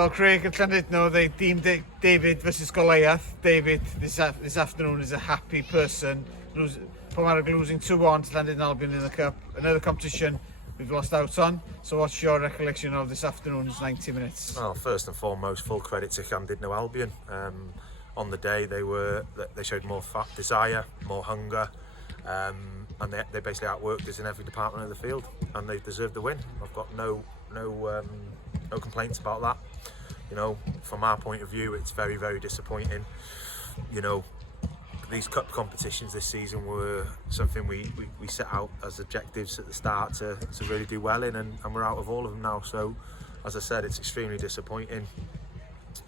Well, Craig at Llandudno, they deemed David versus Goliath. David this afternoon is a happy person. Papirnyk losing 2-1 to Llandudno Albion in the cup. Another competition we've lost out on. So what's your recollection of this afternoon's 90 minutes? Well, first and foremost, full credit to Llandudno Albion. On the day they showed more desire, more hunger, and they basically outworked us in every department of the field, and they deserved the win. I've got no complaints about that. You know, from our point of view, it's very, very disappointing. You know, these cup competitions this season were something we set out as objectives at the start to really do well in, and we're out of all of them now. So, as I said, it's extremely disappointing.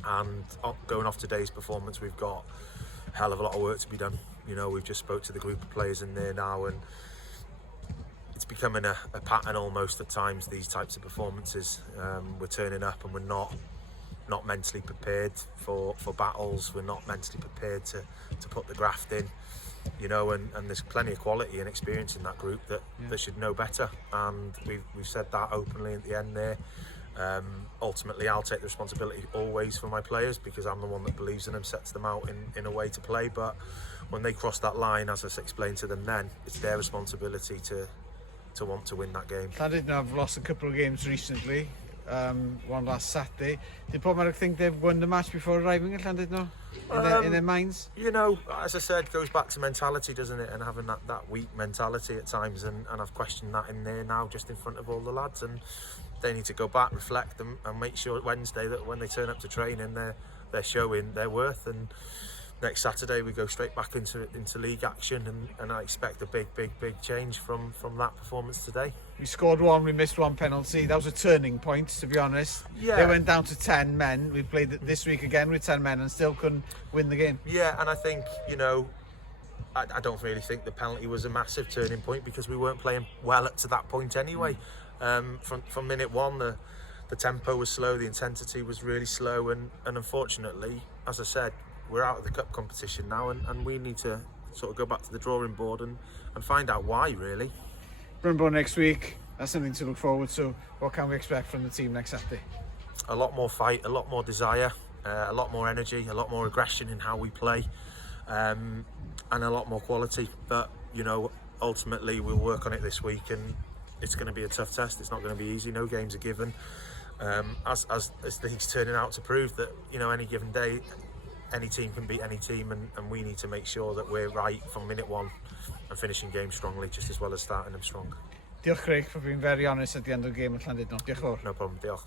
And going off today's performance, we've got a hell of a lot of work to be done. You know, we've just spoke to the group of players in there now, and it's becoming a pattern almost at times, these types of performances. We're turning up and we're not mentally prepared for battles. We're not mentally prepared to put the graft in, you know, and there's plenty of quality and experience in that group that they should know better, and we've said that openly at the end there. Ultimately, I'll take the responsibility always for my players, because I'm the one that believes in them, sets them out in a way to play. But when they cross that line, as I explained to them then, it's their responsibility to want to win that game. Llandudno have lost a couple of games recently, one last Saturday. Did Papirnyk think they've won the match before arriving at Llandudno in their minds? You know, as I said, it goes back to mentality, doesn't it? And having that weak mentality at times, and I've questioned that in there now, just in front of all the lads, and they need to go back, reflect them, and make sure Wednesday that when they turn up to training, they're showing their worth. And next Saturday we go straight back into league action, and I expect a big change from that performance today. We scored one, we missed one penalty. That was a turning point, to be honest. Yeah. They went down to 10 men. We played this week again with 10 men and still couldn't win the game. Yeah, and I think, you know, I don't really think the penalty was a massive turning point, because we weren't playing well up to that point anyway. From minute one, the tempo was slow, the intensity was really slow, and unfortunately, as I said, we're out of the cup competition now, and we need to sort of go back to the drawing board and find out why, really. Brunbo next week, that's something to look forward to. What can we expect from the team next Saturday? A lot more fight, a lot more desire, a lot more energy, a lot more aggression in how we play, and a lot more quality. But, you know, ultimately we'll work on it this week, and it's going to be a tough test. It's not going to be easy. No games are given. As the league's turning out to prove that, you know, any given day, any team can beat any team, and we need to make sure that we're right from minute one and finishing games strongly, just as well as starting them strong. Diolch, Craig, for being very honest at the end of the game at Llandudno. Diolch. No problem. Diolch.